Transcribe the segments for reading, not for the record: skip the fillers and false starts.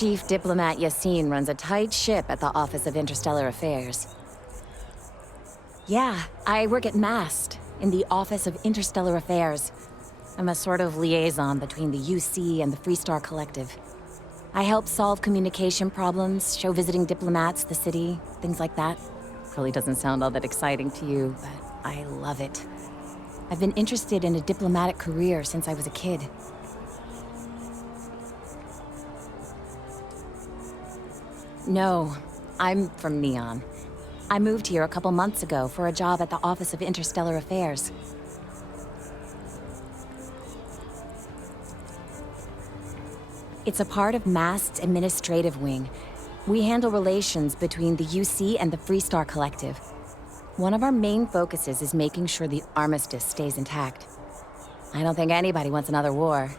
Chief Diplomat Yassine runs a tight ship at the Office of Interstellar Affairs. Yeah, I work at MAST, in the Office of Interstellar Affairs. I'm a sort of liaison between the UC and the Freestar Collective. I help solve communication problems, show visiting diplomats the city, things like that. Probably doesn't sound all that exciting to you, but I love it. I've been interested in a diplomatic career since I was a kid. No, I'm from Neon. I moved here a couple months ago for a job at the Office of Interstellar Affairs. It's a part of MAST's administrative wing. We handle relations between the UC and the Freestar Collective. One of our main focuses is making sure the armistice stays intact. I don't think anybody wants another war.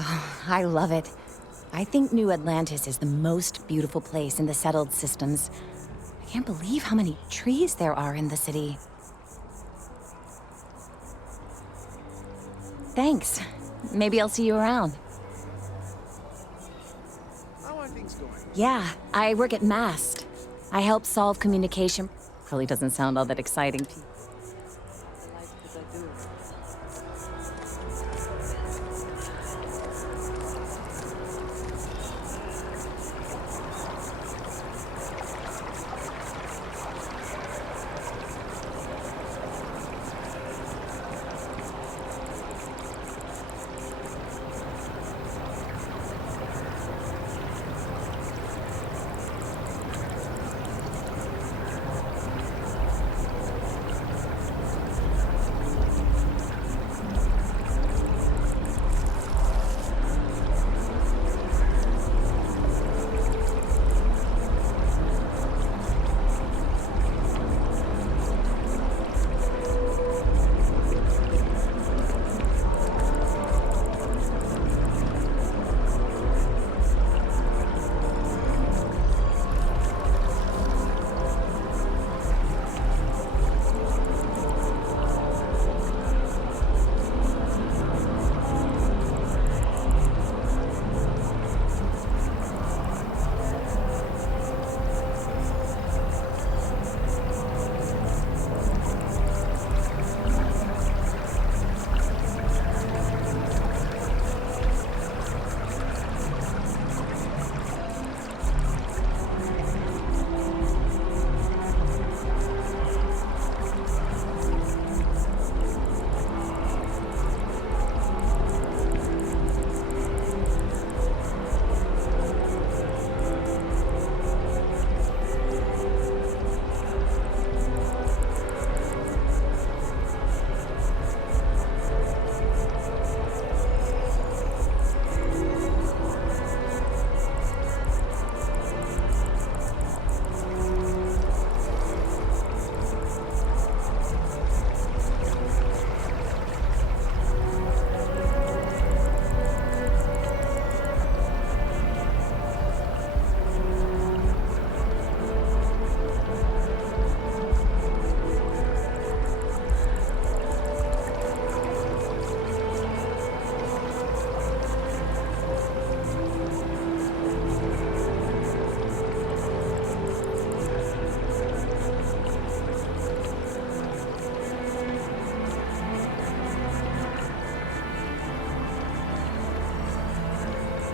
Oh, I love it. I think New Atlantis is the most beautiful place in the settled systems. I can't believe how many trees there are in the city. Thanks. Maybe I'll see you around. How are things going? Yeah, I work at MAST. I help solve communication. Probably doesn't sound all that exciting to you.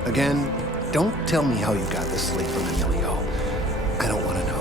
Again, don't tell me how you got the slate from Emilio. I don't want to know.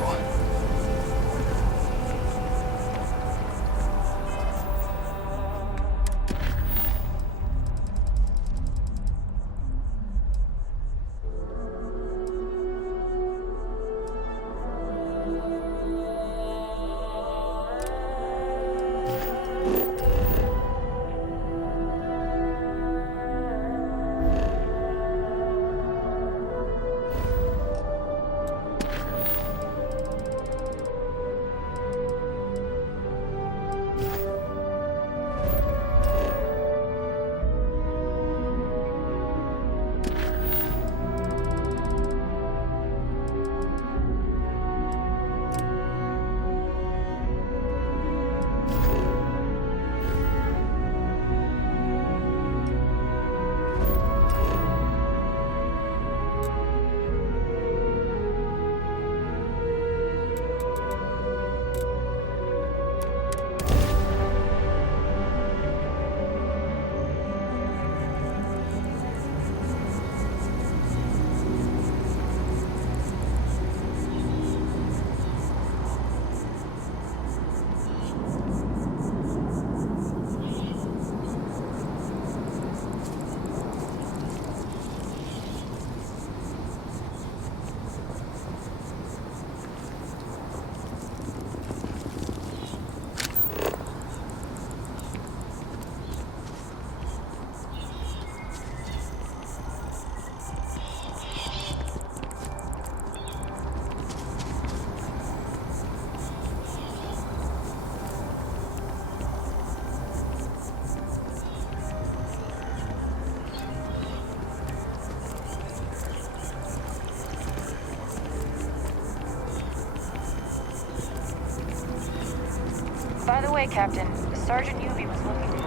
By the way, Captain, Sergeant Yubi was looking for you.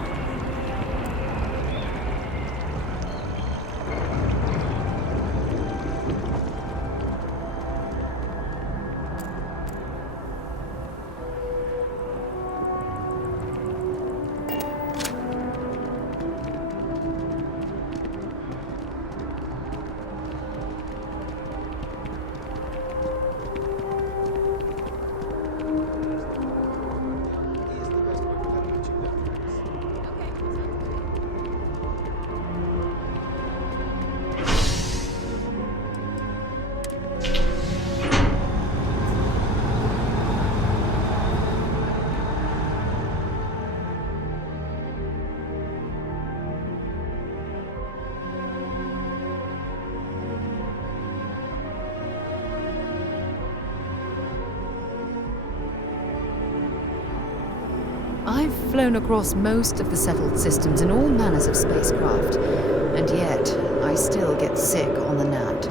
I've flown across most of the settled systems in all manners of spacecraft, and yet I still get sick on the gnat.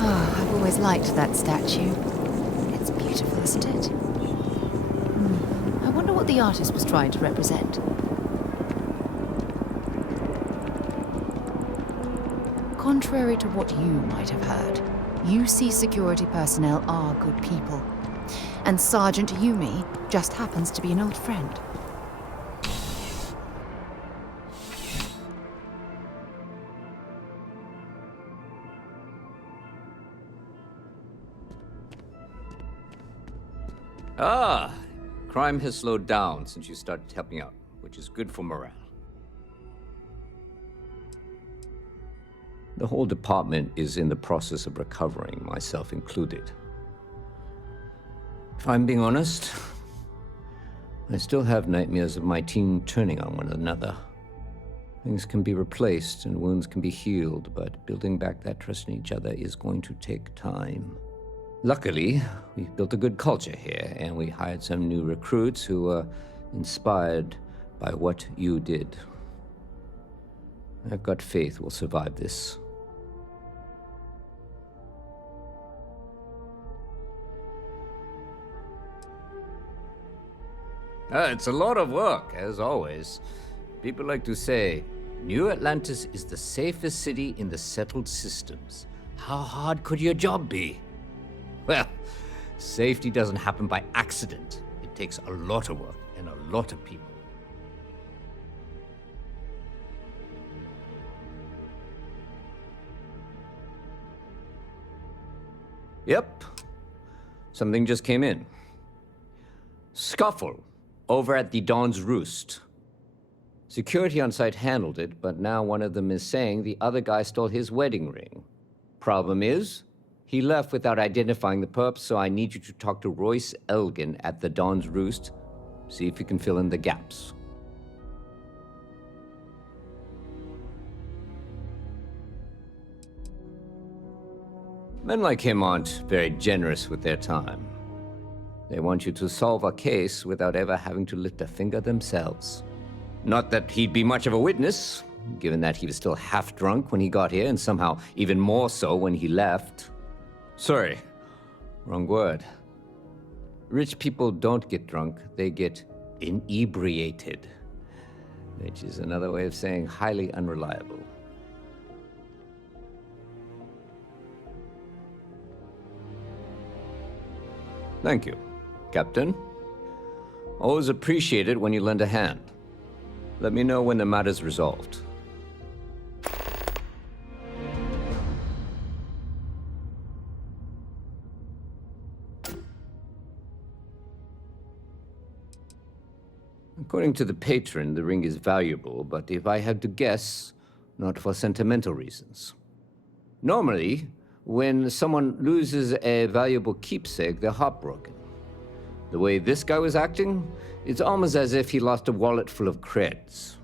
I've always liked that statue. It's beautiful, isn't it? I wonder what the artist was trying to represent. Contrary to what you might have heard, UC security personnel are good people. And Sergeant Yumi just happens to be an old friend. Crime has slowed down since you started helping out, which is good for morale. The whole department is in the process of recovering, myself included. If I'm being honest, I still have nightmares of my team turning on one another. Things can be replaced and wounds can be healed, but building back that trust in each other is going to take time. Luckily, we've built a good culture here, and we hired some new recruits who were inspired by what you did. I've got faith we'll survive this. It's a lot of work, as always. People like to say, New Atlantis is the safest city in the settled systems. How hard could your job be? Well, Safety doesn't happen by accident. It takes a lot of work and a lot of people. Yep. Something just came in. Scuffle over at the Dawn's Roost. Security on site handled it, but now one of them is saying the other guy stole his wedding ring. Problem is, he left without identifying the perp, so I need you to talk to Royce Elgin at the Dawn's Roost. See if you can fill in the gaps. Men like him aren't very generous with their time. They want you to solve a case without ever having to lift a finger themselves. Not that he'd be much of a witness, given that he was still half drunk when he got here, and somehow even more so when he left. Sorry, wrong word. Rich people don't get drunk, they get inebriated, which is another way of saying highly unreliable. Thank you, Captain. Always appreciate it when you lend a hand. Let me know when the matter's resolved. According to the patron, the ring is valuable, but if I had to guess, not for sentimental reasons. Normally, when someone loses a valuable keepsake, they're heartbroken. The way this guy was acting, it's almost as if he lost a wallet full of creds.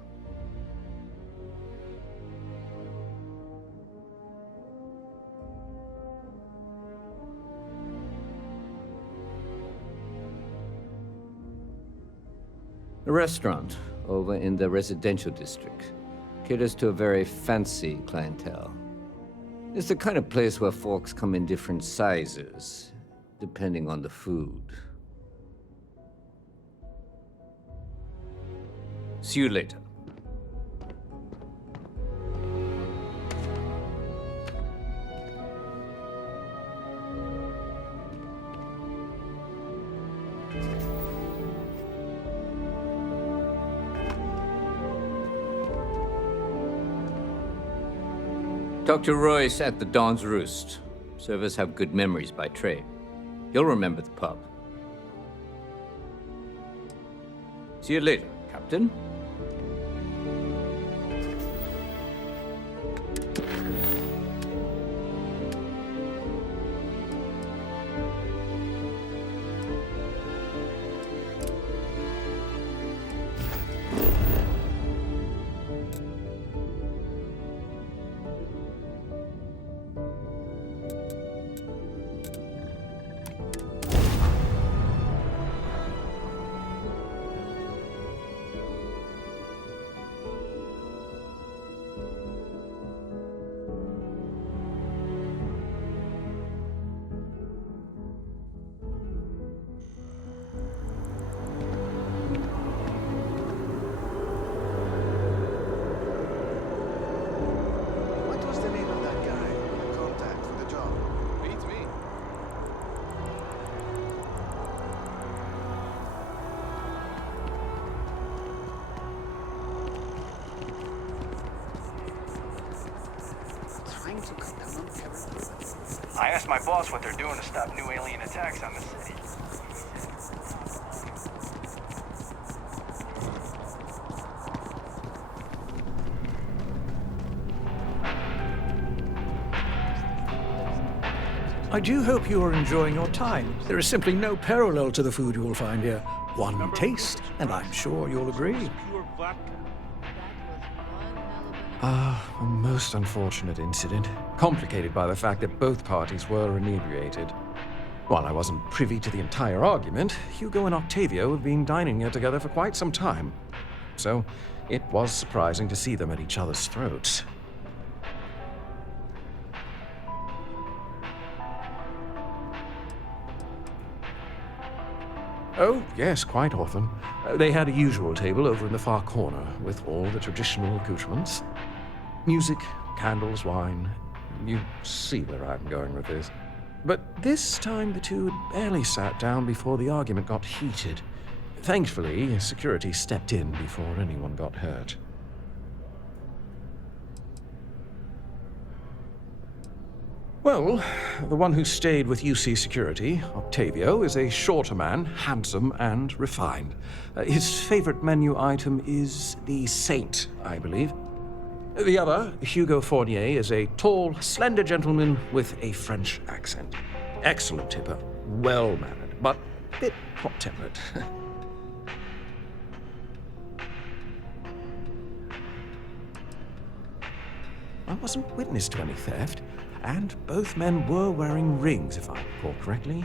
A restaurant over in the residential district caters to a very fancy clientele. It's the kind of place where forks come in different sizes, depending on the food. See you later. Talk to Royce at the Dawn's Roost. Servers have good memories by trade. He'll remember the pub. See you later, Captain. What was the name of that guy? The contact for the job? Beats me. Trying to cut down on terror. I asked my boss what they're doing to stop new alien attacks on the city. I do hope you are enjoying your time. There is simply no parallel to the food you will find here. One taste, and I'm sure you'll agree. A most unfortunate incident, complicated by the fact that both parties were inebriated. While I wasn't privy to the entire argument, Hugo and Octavio have been dining here together for quite some time. So, it was surprising to see them at each other's throats. Oh, yes, quite often. They had a usual table over in the far corner, with all the traditional accoutrements. Music, candles, wine. You see where I'm going with this. But this time the two had barely sat down before the argument got heated. Thankfully, security stepped in before anyone got hurt. Well, the one who stayed with UC Security, Octavio, is a shorter man, handsome and refined. His favorite menu item is the Saint, I believe. The other, Hugo Fournier, is a tall, slender gentleman with a French accent. Excellent tipper, well-mannered, but a bit hot-tempered. I wasn't witness to any theft, and both men were wearing rings, if I recall correctly.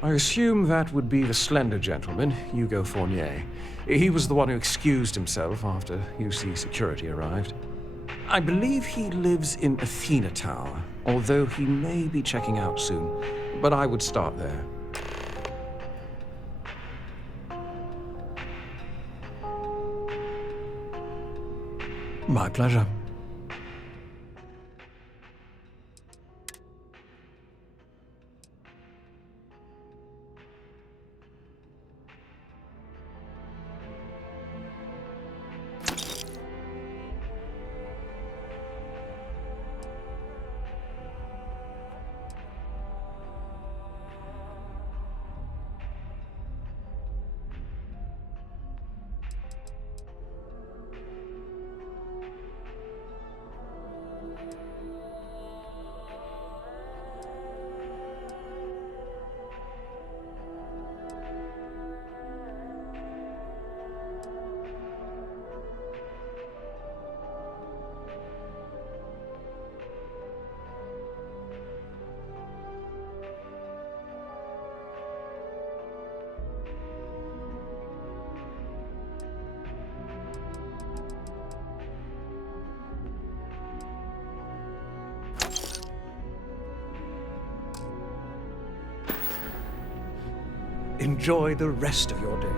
I assume that would be the slender gentleman, Hugo Fournier. He was the one who excused himself after UC Security arrived. I believe he lives in Athena Tower, although he may be checking out soon. But I would start there. My pleasure. Enjoy the rest of your day.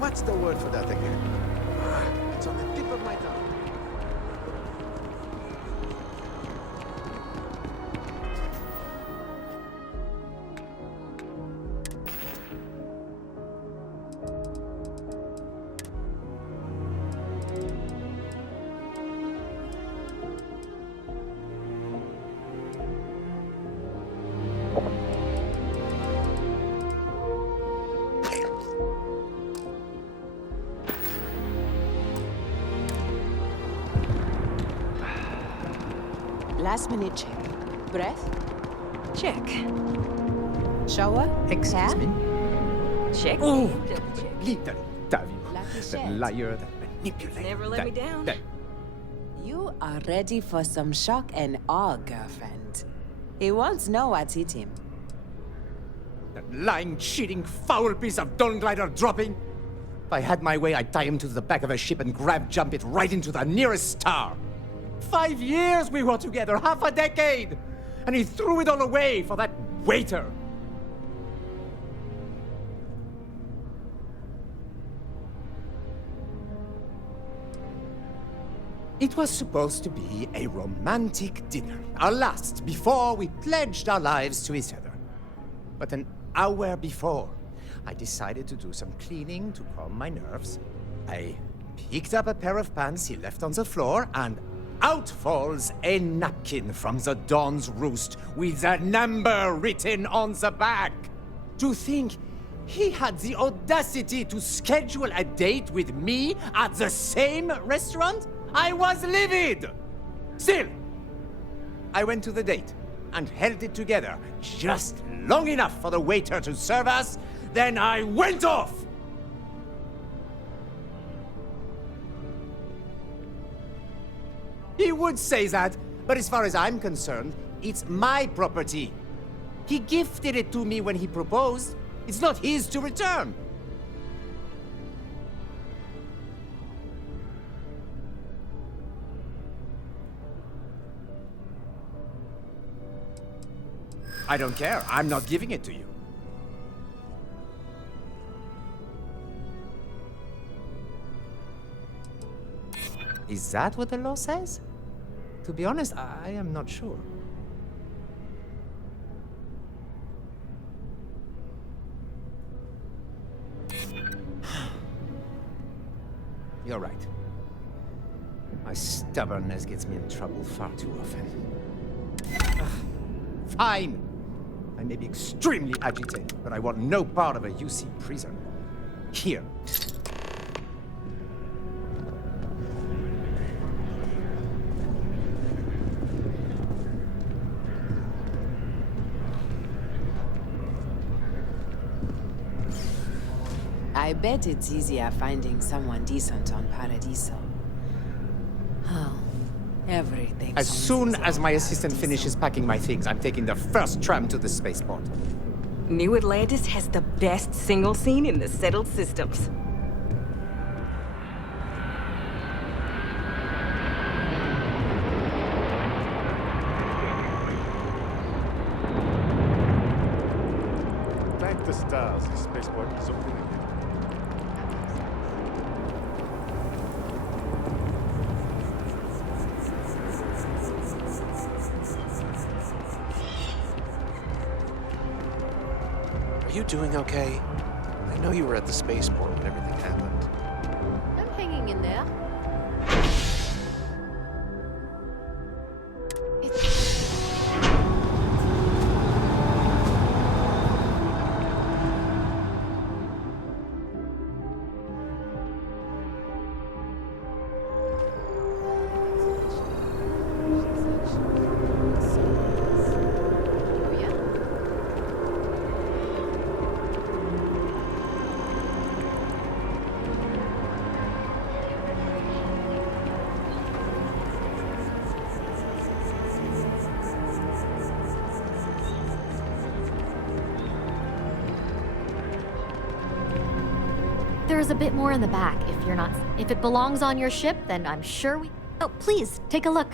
What's the word for that again? It's on the tip of my tongue. Last minute check. Breath? Check. Shower? Excuse me? Check. Oh! Double check. Leave that Octavio. Like you That said. liar, that manipulator. Never let me down. You are ready for some shock and awe, girlfriend. He won't know what hit him. That lying, cheating, foul piece of Dawn Glider dropping. If I had my way, I'd tie him to the back of a ship and jump it right into the nearest star. 5 years we were together, half a decade! And he threw it all away for that waiter. It was supposed to be a romantic dinner, our last before we pledged our lives to each other. But an hour before, I decided to do some cleaning to calm my nerves. I picked up a pair of pants he left on the floor, and out falls a napkin from the Dawn's roost with a number written on the back. To think he had the audacity to schedule a date with me at the same restaurant? I was livid! Still, I went to the date and held it together just long enough for the waiter to serve us, then I went off! He would say that, but as far as I'm concerned, it's my property. He gifted it to me when he proposed. It's not his to return. I don't care. I'm not giving it to you. Is that what the law says? To be honest, I am not sure. You're right. My stubbornness gets me in trouble far too often. Fine! I may be extremely agitated, but I want no part of a UC prison. Here. I bet it's easier finding someone decent on Paradiso. Oh, everything. As soon as my assistant finishes packing my things, I'm taking the first tram to the spaceport. New Atlantis has the best single scene in the settled systems. Thank the stars, the spaceport is open again. Are you doing okay? I know you were at the spaceport when everything happened. I'm hanging in there. There's a bit more in the back if you're not. If it belongs on your ship, then I'm sure we. Oh, please, take a look.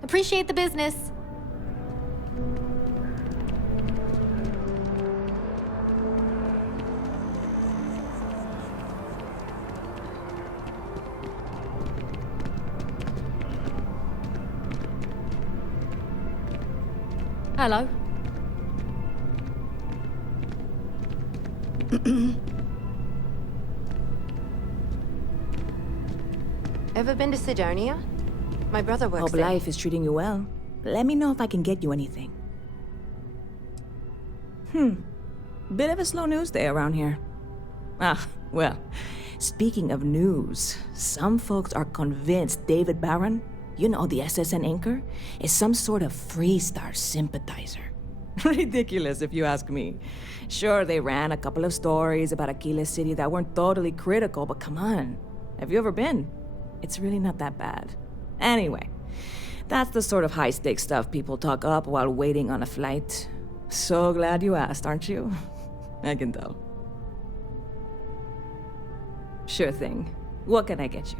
Appreciate the business. Hello. Ever been to Sidonia? My brother works Hope there. life is treating you well. Let me know if I can get you anything. Bit of a slow news day around here. Well, speaking of news, some folks are convinced David Barron, you know, the SSN anchor, is some sort of Freestar sympathizer. Ridiculous, if you ask me. Sure, they ran a couple of stories about Aquila City that weren't totally critical, but come on. Have you ever been? It's really not that bad. Anyway, that's the sort of high-stakes stuff people talk up while waiting on a flight. So glad you asked, aren't you? I can tell. Sure thing. What can I get you?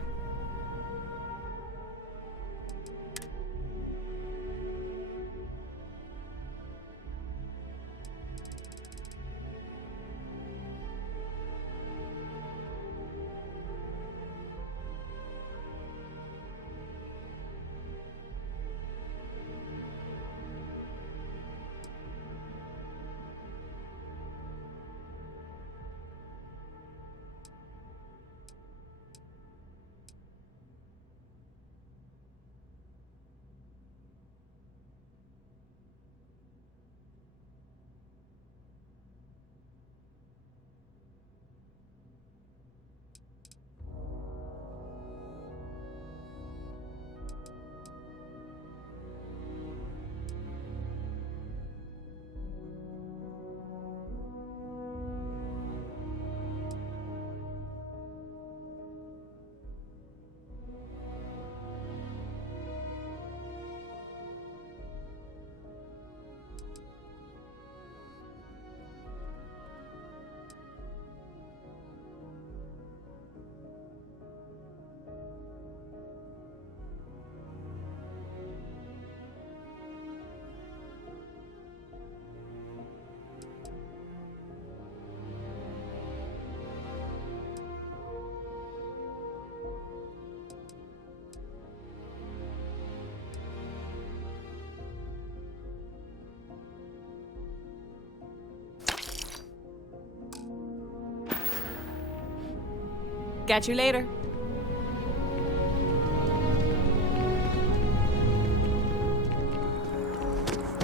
Catch you later.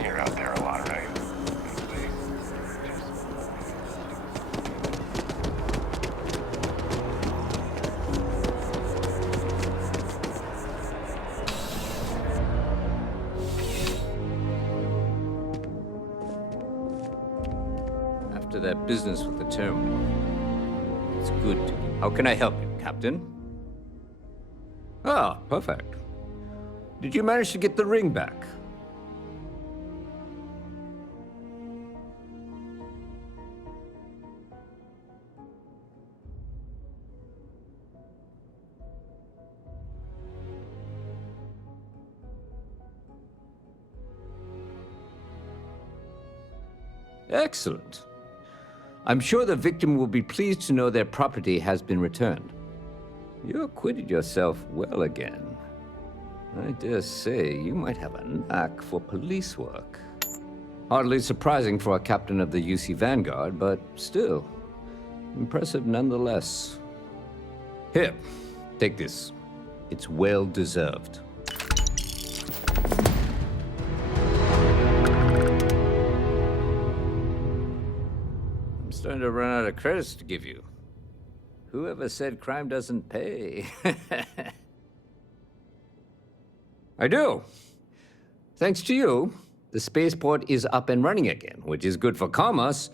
You're out there a lot, right? After that business with the terminal. It's good. How can I help you, Captain? Ah, perfect. Did you manage to get the ring back? Excellent. I'm sure the victim will be pleased to know their property has been returned. You acquitted yourself well again. I dare say you might have a knack for police work. Hardly surprising for a captain of the UC Vanguard, but still, impressive nonetheless. Here, take this. It's well deserved. I'm starting to run out of credits to give you. Whoever said crime doesn't pay? I do. Thanks to you, the spaceport is up and running again, which is good for commerce,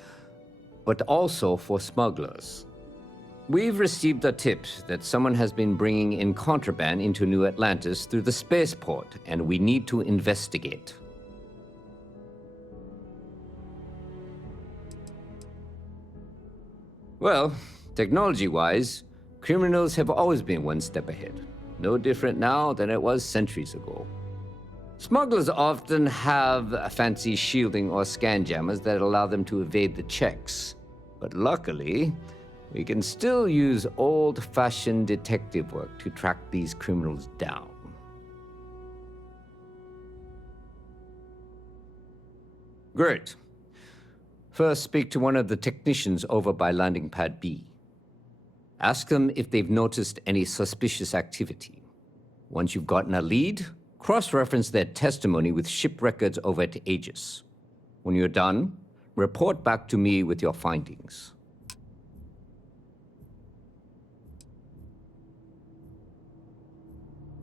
but also for smugglers. We've received a tip that someone has been bringing in contraband into New Atlantis through the spaceport, and we need to investigate. Well, technology-wise, criminals have always been one step ahead. No different now than it was centuries ago. Smugglers often have fancy shielding or scan jammers that allow them to evade the checks. But luckily, we can still use old-fashioned detective work to track these criminals down. Great. First, speak to one of the technicians over by Landing Pad B. Ask them if they've noticed any suspicious activity. Once you've gotten a lead, cross-reference their testimony with ship records over at Aegis. When you're done, report back to me with your findings.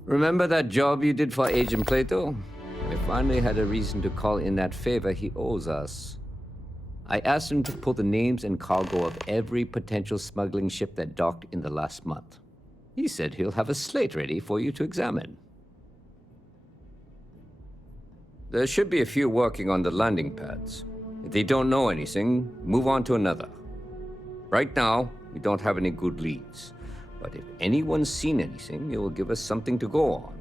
Remember that job you did for Agent Plato? I finally had a reason to call in that favor he owes us. I asked him to pull the names and cargo of every potential smuggling ship that docked in the last month. He said he'll have a slate ready for you to examine. There should be a few working on the landing pads. If they don't know anything, move on to another. Right now, we don't have any good leads. But if anyone's seen anything, it will give us something to go on.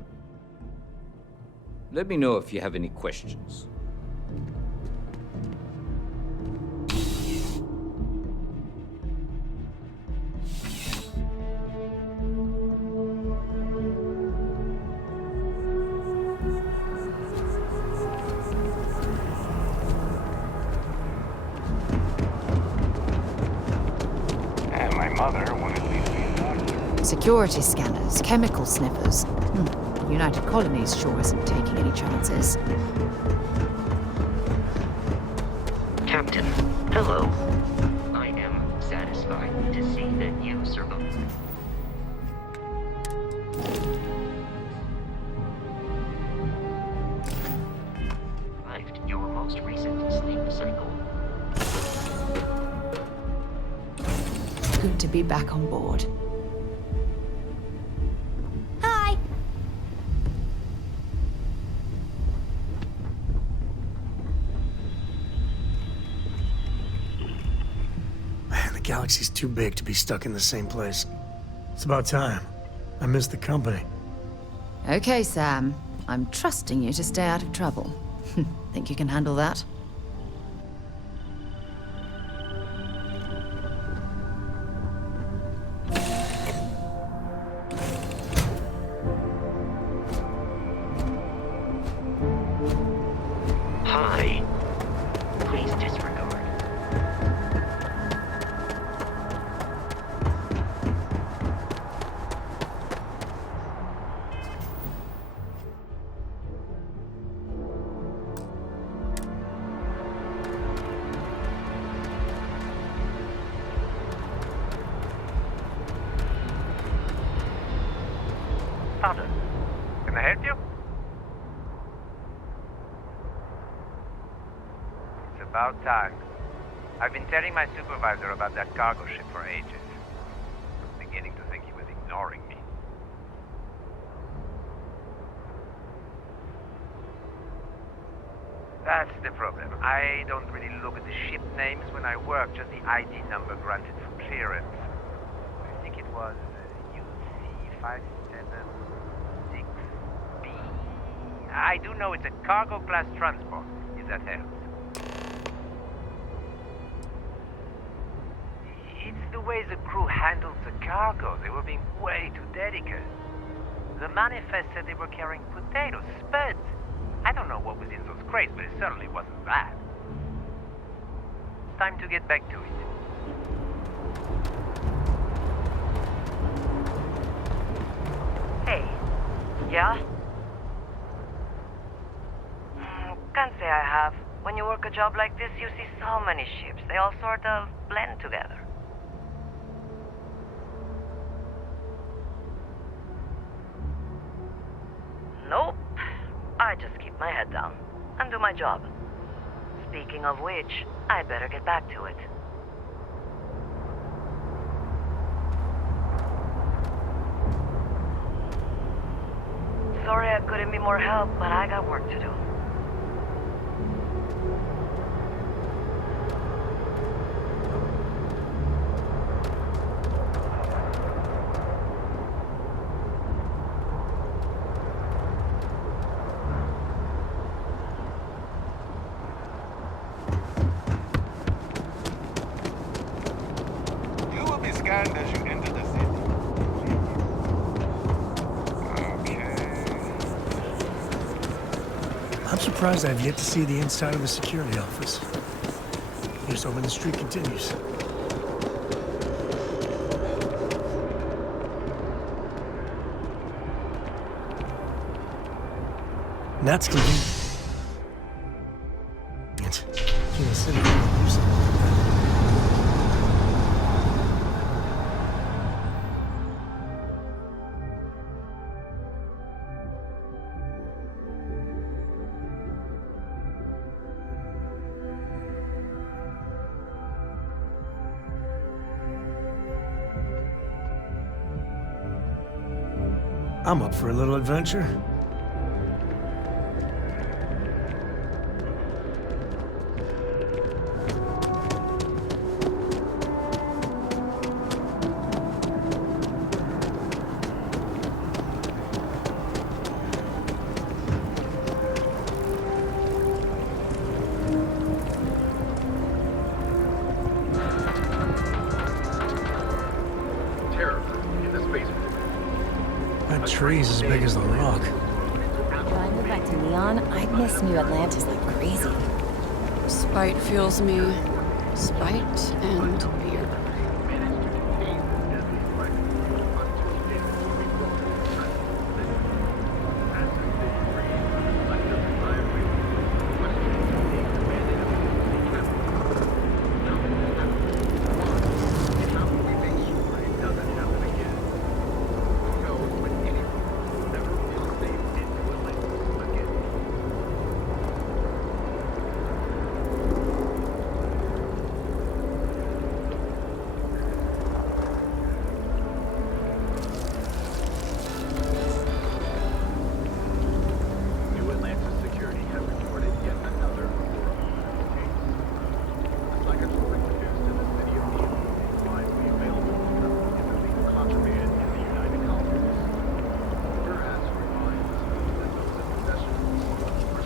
Let me know if you have any questions. Security scanners, chemical sniffers. United Colonies sure isn't taking any chances. Captain, hello. I am satisfied to see that you survived. Your most recent sleep cycle. Good to be back on board. Hi! Man, the galaxy's too big to be stuck in the same place. It's about time. I miss the company. Okay, Sam. I'm trusting you to stay out of trouble. Think you can handle that? Hi. Please disregard. Pardon? Can I help you? It's about time. I've been telling my supervisor about that cargo ship for ages. I'm beginning to think he was ignoring me. That's the problem. I don't really look at the ship names when I work, just the ID number granted for clearance. I think it was UC576B. I do know it's a cargo class transport, if that helps. It's the way the crew handled the cargo. They were being way too delicate. The manifest said they were carrying potatoes, spuds. I don't know what was in those crates, but it certainly wasn't that. Time to get back to it. Hey. Yeah? Can't say I have. When you work a job like this, you see so many ships. They all sort of blend together. Nope. I just keep my head down and do my job. Speaking of which, I'd better get back to it. Sorry I couldn't be more help, but I got work to do. You will be scanned as you enter the city. I'm surprised I've yet to see the inside of the security office. Here's hoping the streak continues. And that's convenient. King of City used to. I'm up for a little adventure. That tree's as big as the rock. If I moved back to Neon, I'd miss New Atlantis like crazy. Spite fuels me. Spite and beer.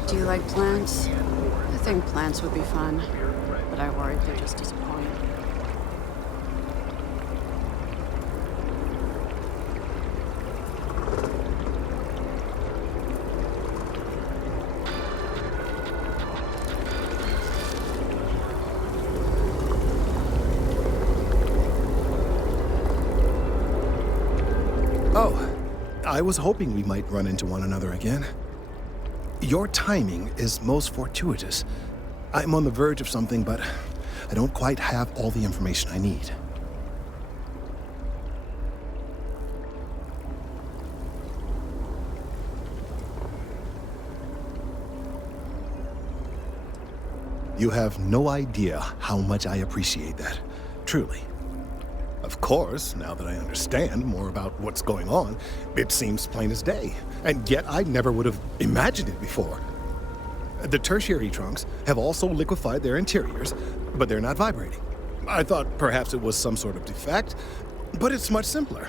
Do you like plants? I think plants would be fun, but I worry they just disappoint. Oh, I was hoping we might run into one another again. Your timing is most fortuitous. I'm on the verge of something, but I don't quite have all the information I need. You have no idea how much I appreciate that. Truly. Of course, now that I understand more about what's going on, it seems plain as day. And yet I never would have imagined it before. The tertiary trunks have also liquefied their interiors, but they're not vibrating. I thought perhaps it was some sort of defect, but it's much simpler.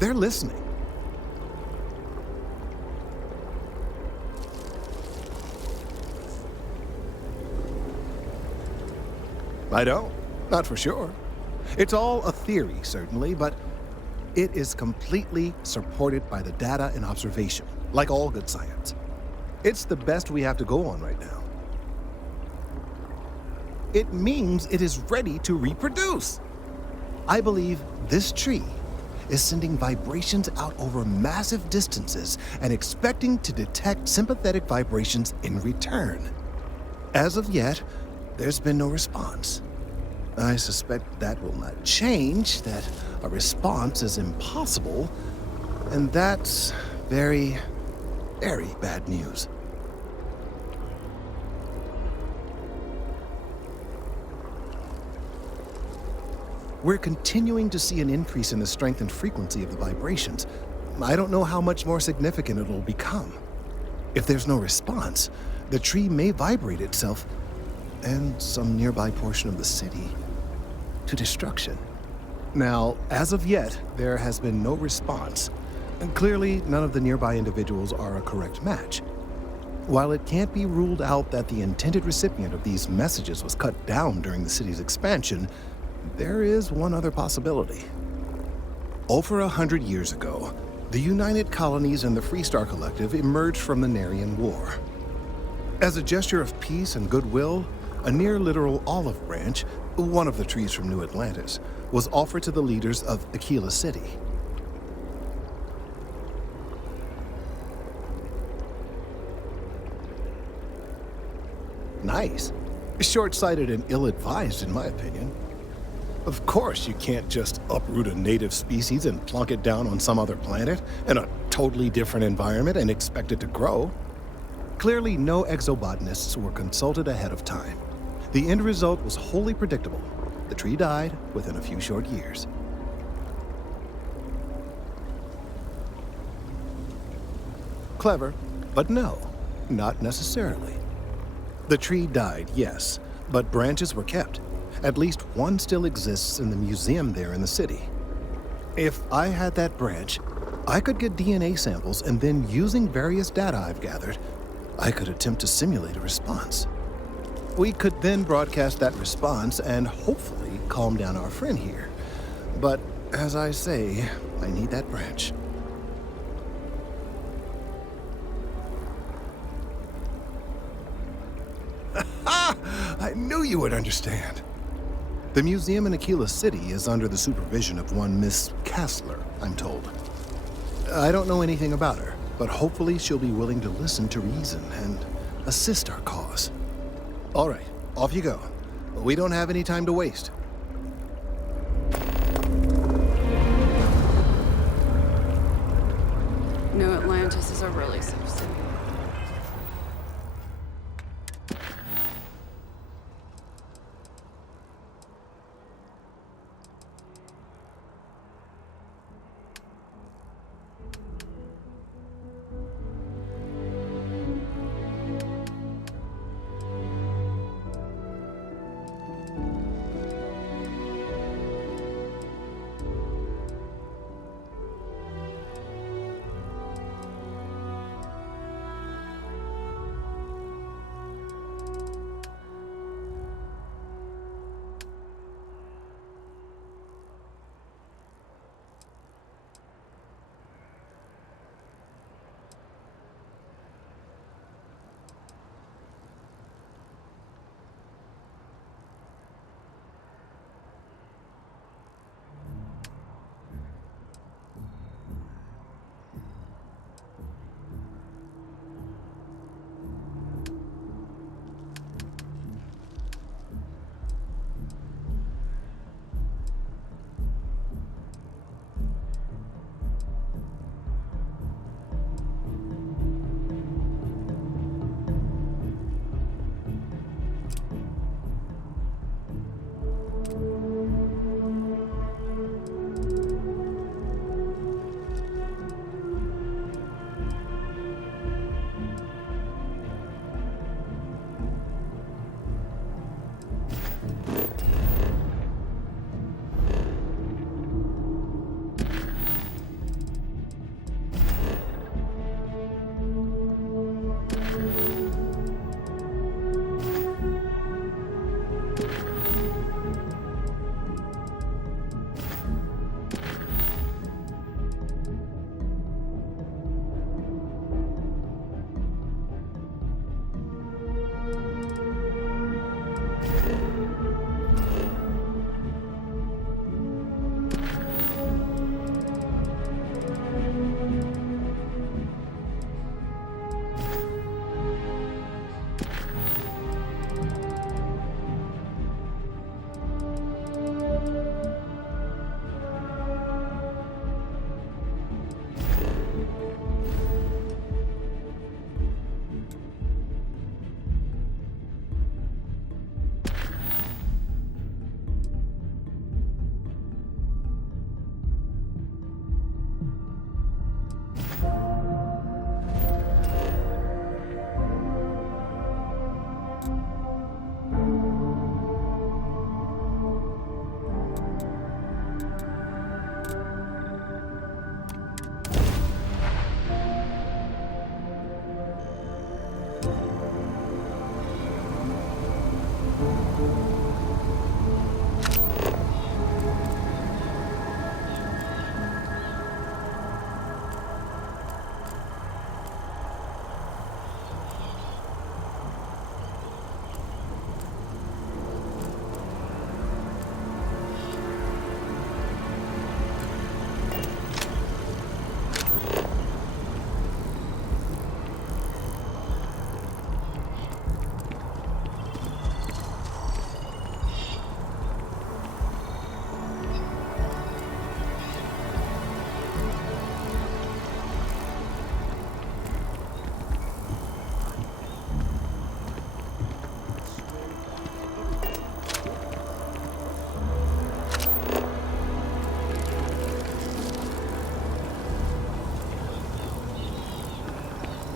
They're listening. I don't. Not for sure. It's all a theory, certainly, but it is completely supported by the data and observation, like all good science. It's the best we have to go on right now. It means it is ready to reproduce. I believe this tree is sending vibrations out over massive distances and expecting to detect sympathetic vibrations in return. As of yet, there's been no response. I suspect that will not change, that a response is impossible, and that's very, very bad news. We're continuing to see an increase in the strength and frequency of the vibrations. I don't know how much more significant it'll become. If there's no response, the tree may vibrate itself and some nearby portion of the city to destruction. Now, as of yet, there has been no response. And clearly, none of the nearby individuals are a correct match. While it can't be ruled out that the intended recipient of these messages was cut down during the city's expansion, there is one other possibility. Over 100 years ago, the United Colonies and the Freestar Collective emerged from the Narian War. As a gesture of peace and goodwill, a near-literal olive branch, one of the trees from New Atlantis, was offered to the leaders of Aquila City. Nice. Short-sighted and ill-advised, in my opinion. Of course, you can't just uproot a native species and plunk it down on some other planet in a totally different environment and expect it to grow. Clearly, no exobotanists were consulted ahead of time. The end result was wholly predictable. The tree died within a few short years. Clever, but no, not necessarily. The tree died, yes, but branches were kept. At least one still exists in the museum there in the city. If I had that branch, I could get DNA samples, and then using various data I've gathered, I could attempt to simulate a response. We could then broadcast that response and hopefully calm down our friend here. But as I say, I need that branch. I knew you would understand. The museum in Aquila City is under the supervision of one Miss Kassler, I'm told. I don't know anything about her, but hopefully she'll be willing to listen to reason and assist our cause. All right, off you go. We don't have any time to waste. New Atlantis is a really safe city.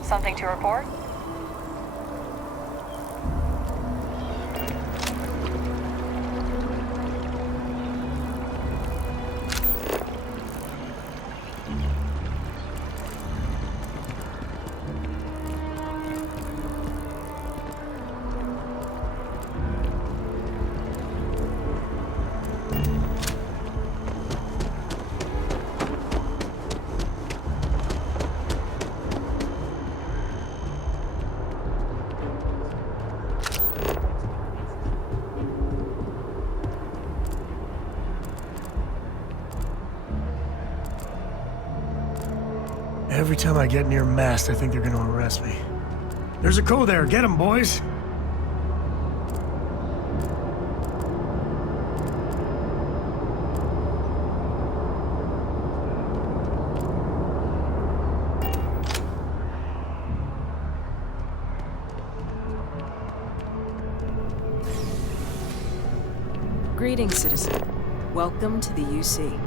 Something to report? Every time I get near mast, I think they're gonna arrest me. There's a co there. Get him, boys. Greetings, citizen. Welcome to the UC.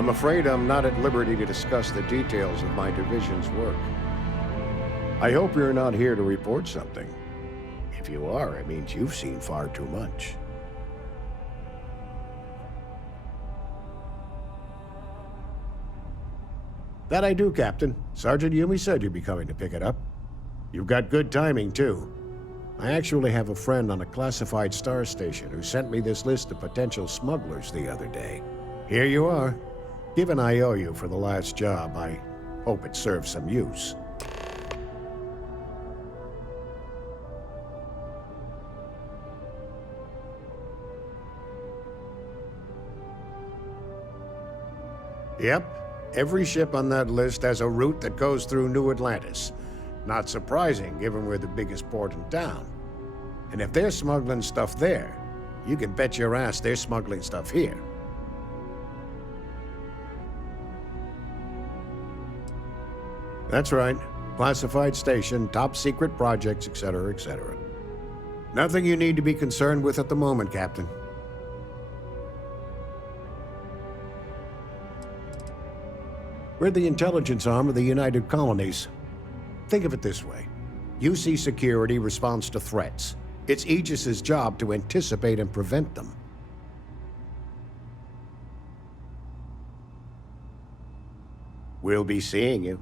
I'm afraid I'm not at liberty to discuss the details of my division's work. I hope you're not here to report something. If you are, it means you've seen far too much. That I do, Captain. Sergeant Yumi said you'd be coming to pick it up. You've got good timing, too. I actually have a friend on a classified star station who sent me this list of potential smugglers the other day. Here you are. Given I owe you for the last job, I hope it serves some use. Yep, every ship on that list has a route that goes through New Atlantis. Not surprising, given we're the biggest port in town. And if they're smuggling stuff there, you can bet your ass they're smuggling stuff here. That's right. Classified station, top secret projects, etc., etc. Nothing you need to be concerned with at the moment, Captain. We're the intelligence arm of the United Colonies. Think of it this way. UC Security responds to threats. It's Aegis's job to anticipate and prevent them. We'll be seeing you.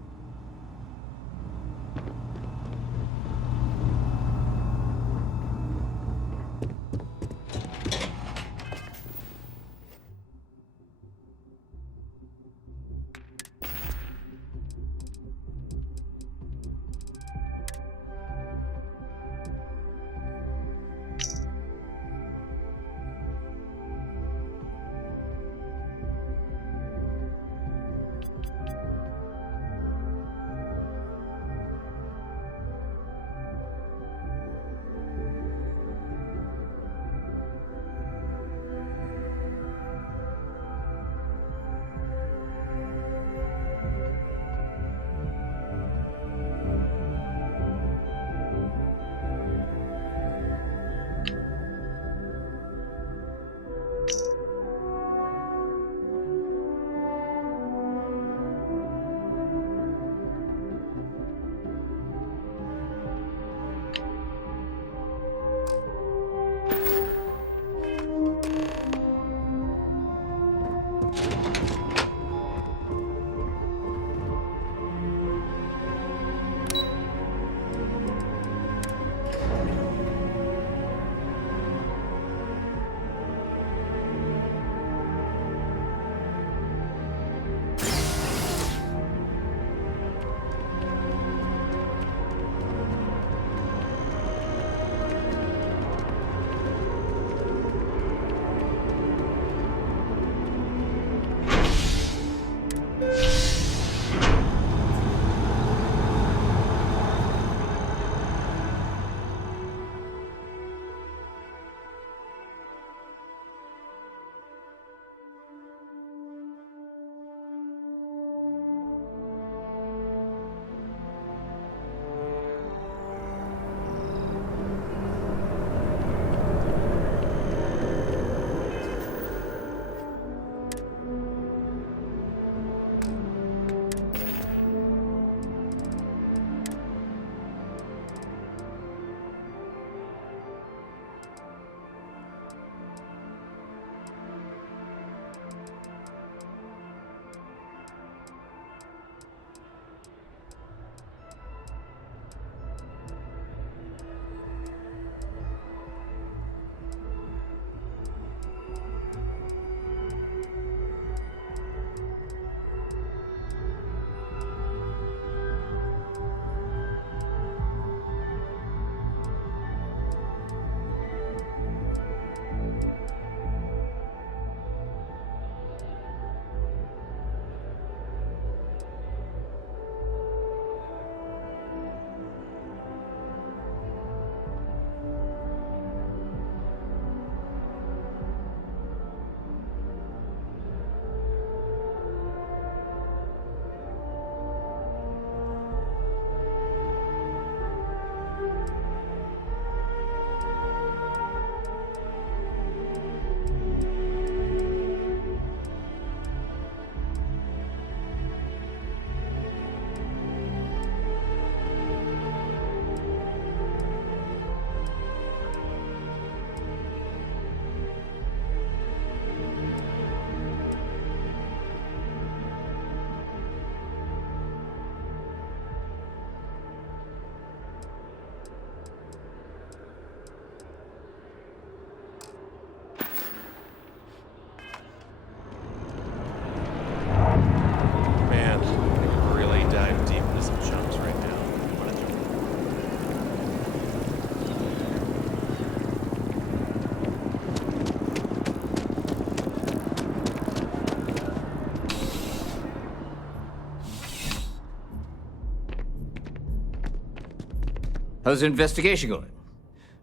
How's the investigation going?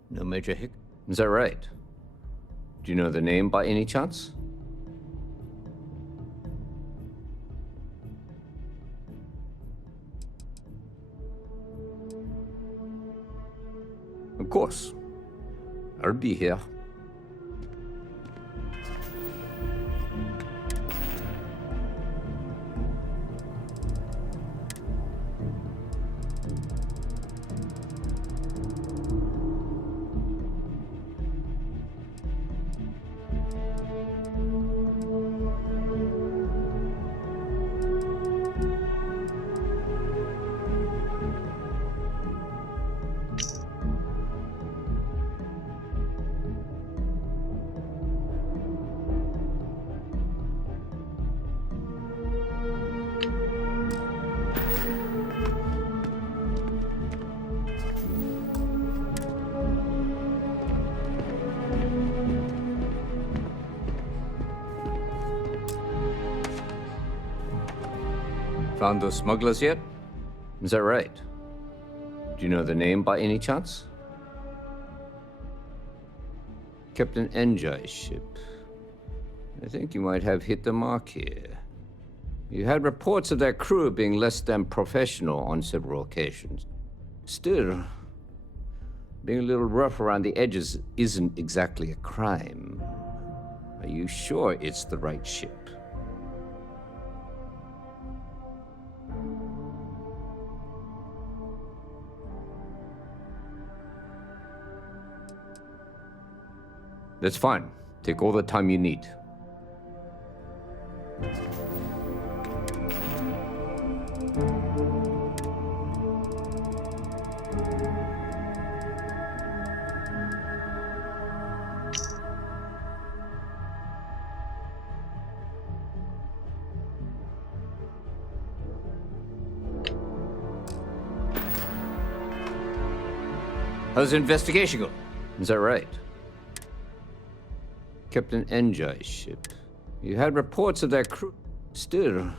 No major hic? Is that right? Do you know the name by any chance? Of course. I'll be here. Found those smugglers yet? Is that right? Do you know the name by any chance? Captain Enjoy's ship. I think you might have hit the mark here. You had reports of their crew being less than professional on several occasions. Still, being a little rough around the edges isn't exactly a crime. Are you sure it's the right ship? That's fine. Take all the time you need. How's the investigation going? Is that right? Captain Enjoy's ship. You had reports of their crew. Still.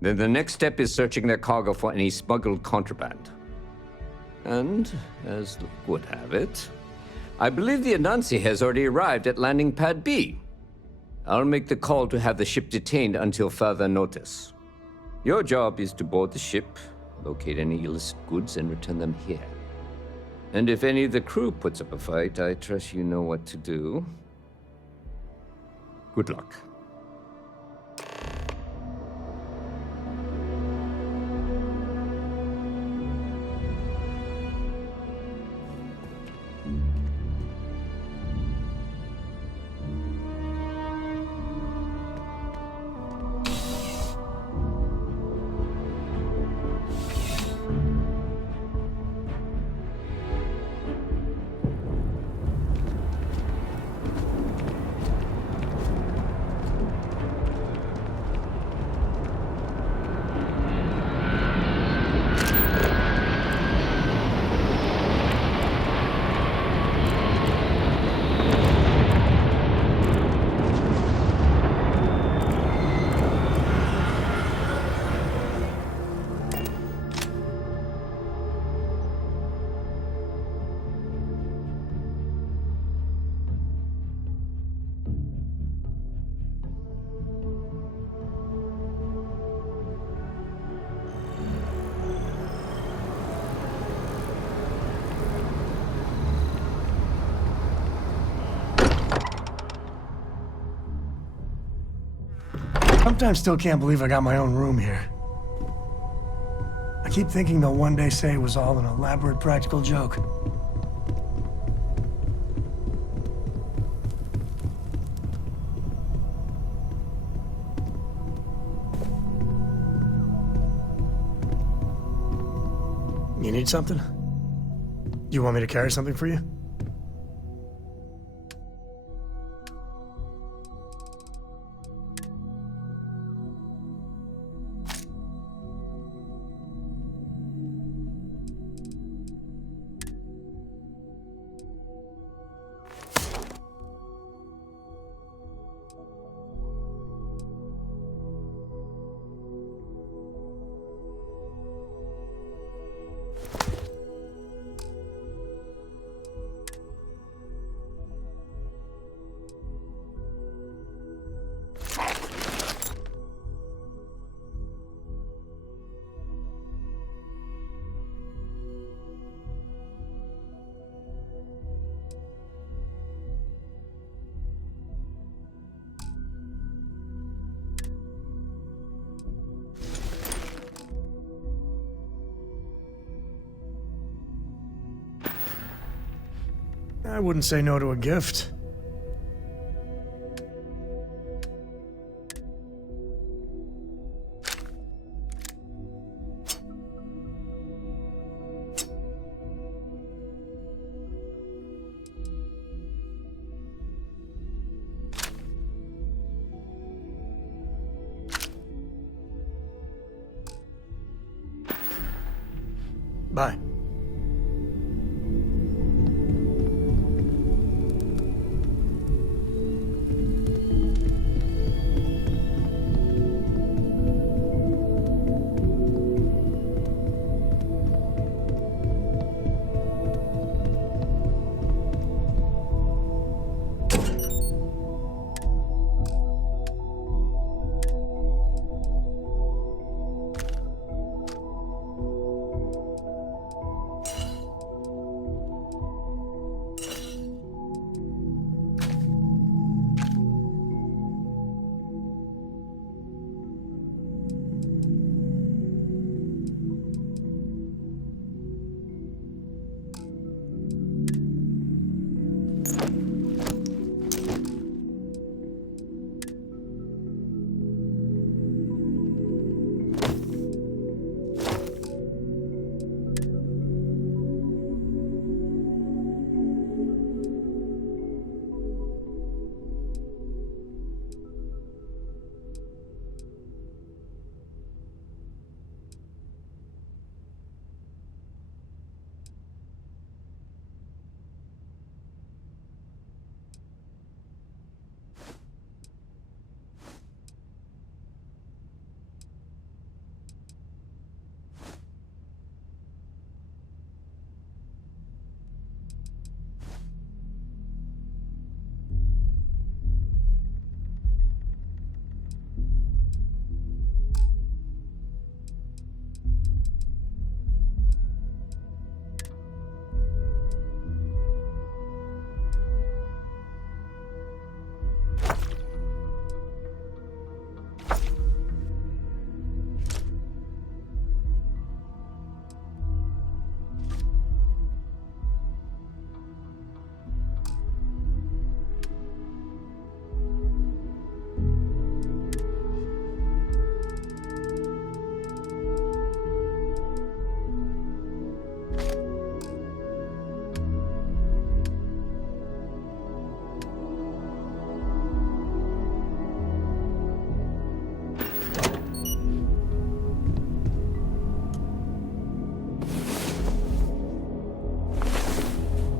Then the next step is searching their cargo for any smuggled contraband. And, as luck would have it, I believe the Anansi has already arrived at landing pad B. I'll make the call to have the ship detained until further notice. Your job is to board the ship, locate any illicit goods, and return them here. And if any of the crew puts up a fight, I trust you know what to do. Good luck. Sometimes still can't believe I got my own room here. I keep thinking they'll one day say it was all an elaborate practical joke. You need something? You want me to carry something for you? I wouldn't say no to a gift. Bye.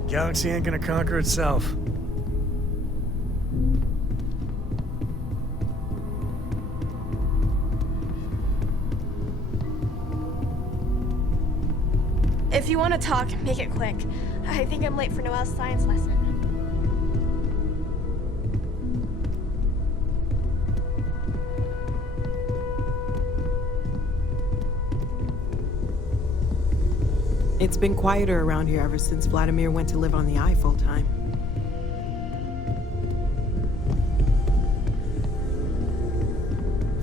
Galaxy ain't gonna conquer itself. If you want to talk, make it quick. I think I'm late for Noelle's science lesson. It's been quieter around here ever since Vladimir went to live on the Eye full time.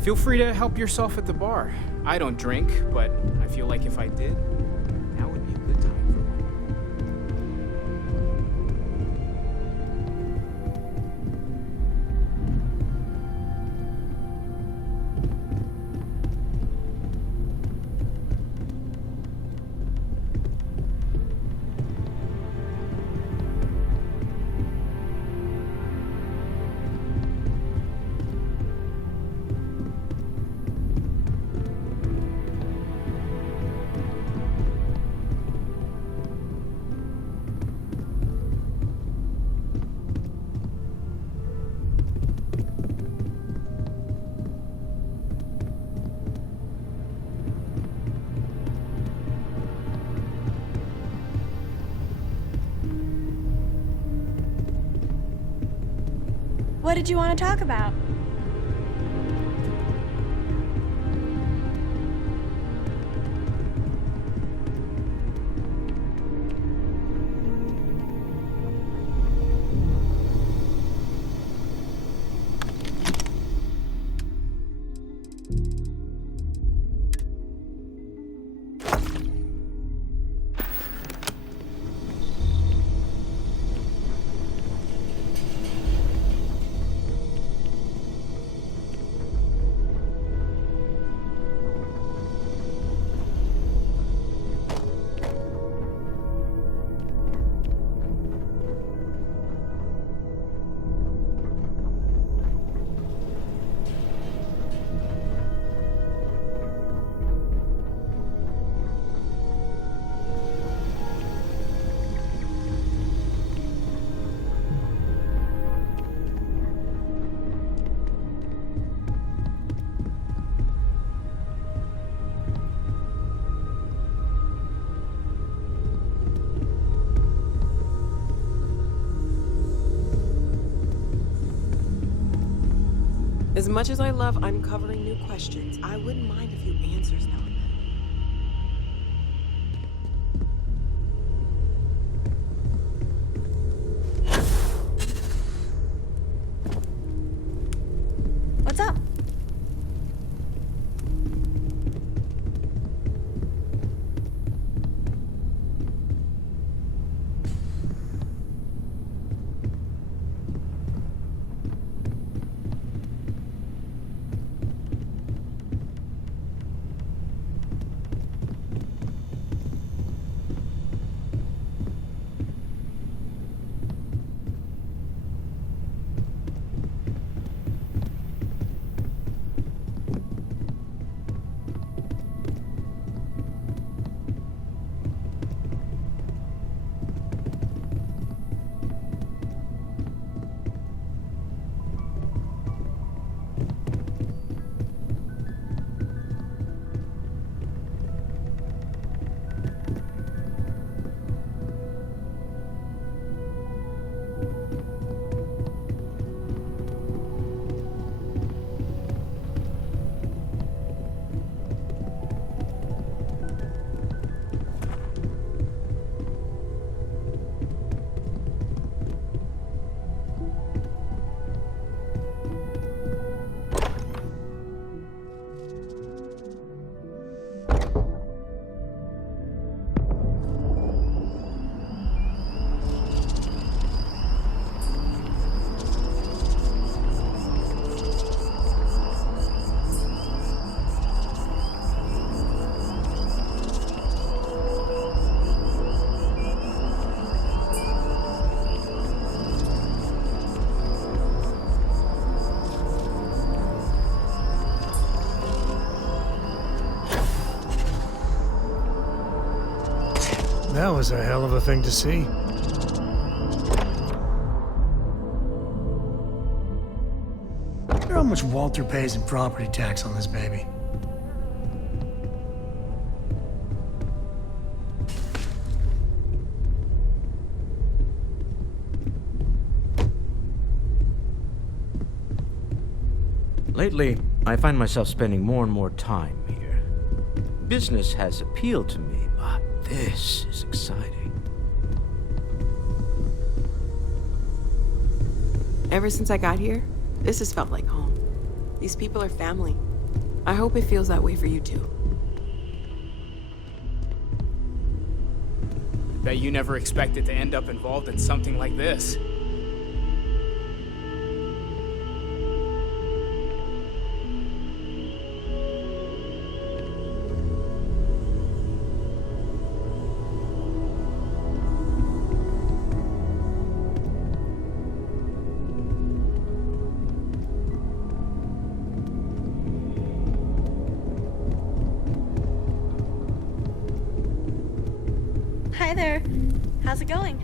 Feel free to help yourself at the bar. I don't drink, but I feel like if I did, now would be a good time for one. What did you want to talk about? As much as I love uncovering new questions, I wouldn't mind a few answers now and then. What's up? That was a hell of a thing to see. I wonder how much Walter pays in property tax on this baby. Lately, I find myself spending more and more time here. Business has appealed to me, but this is exciting. Ever since I got here, this has felt like home. These people are family. I hope it feels that way for you too. Bet you never expected to end up involved in something like this. Hi there. How's it going?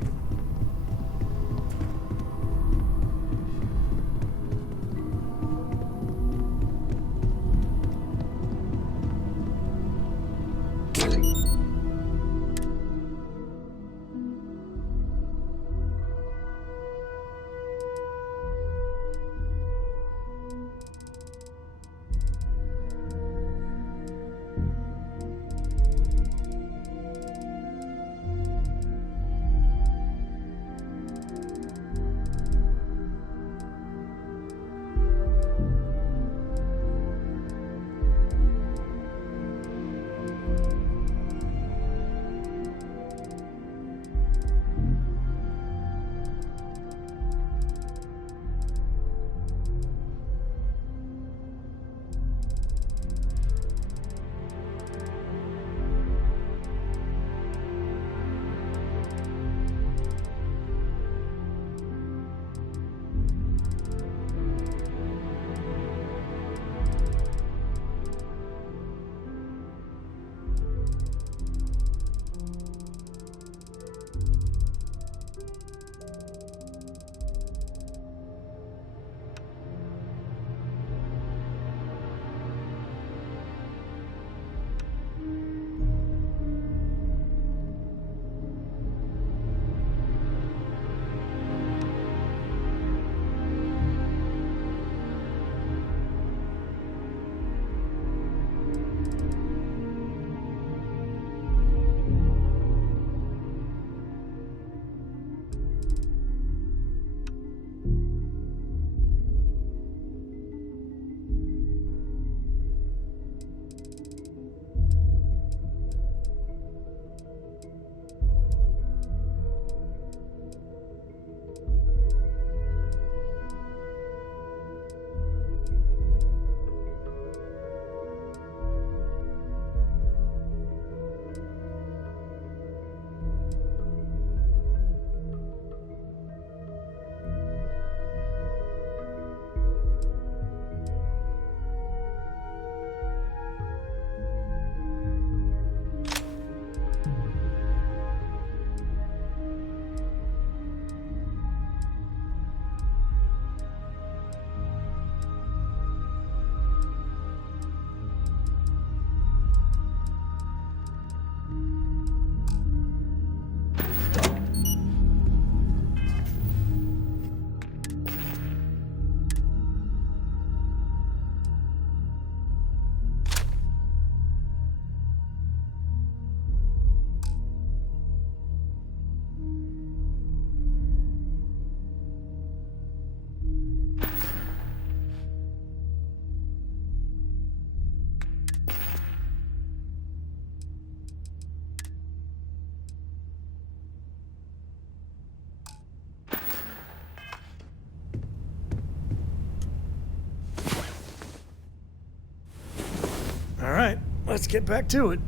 All right, let's get back to it.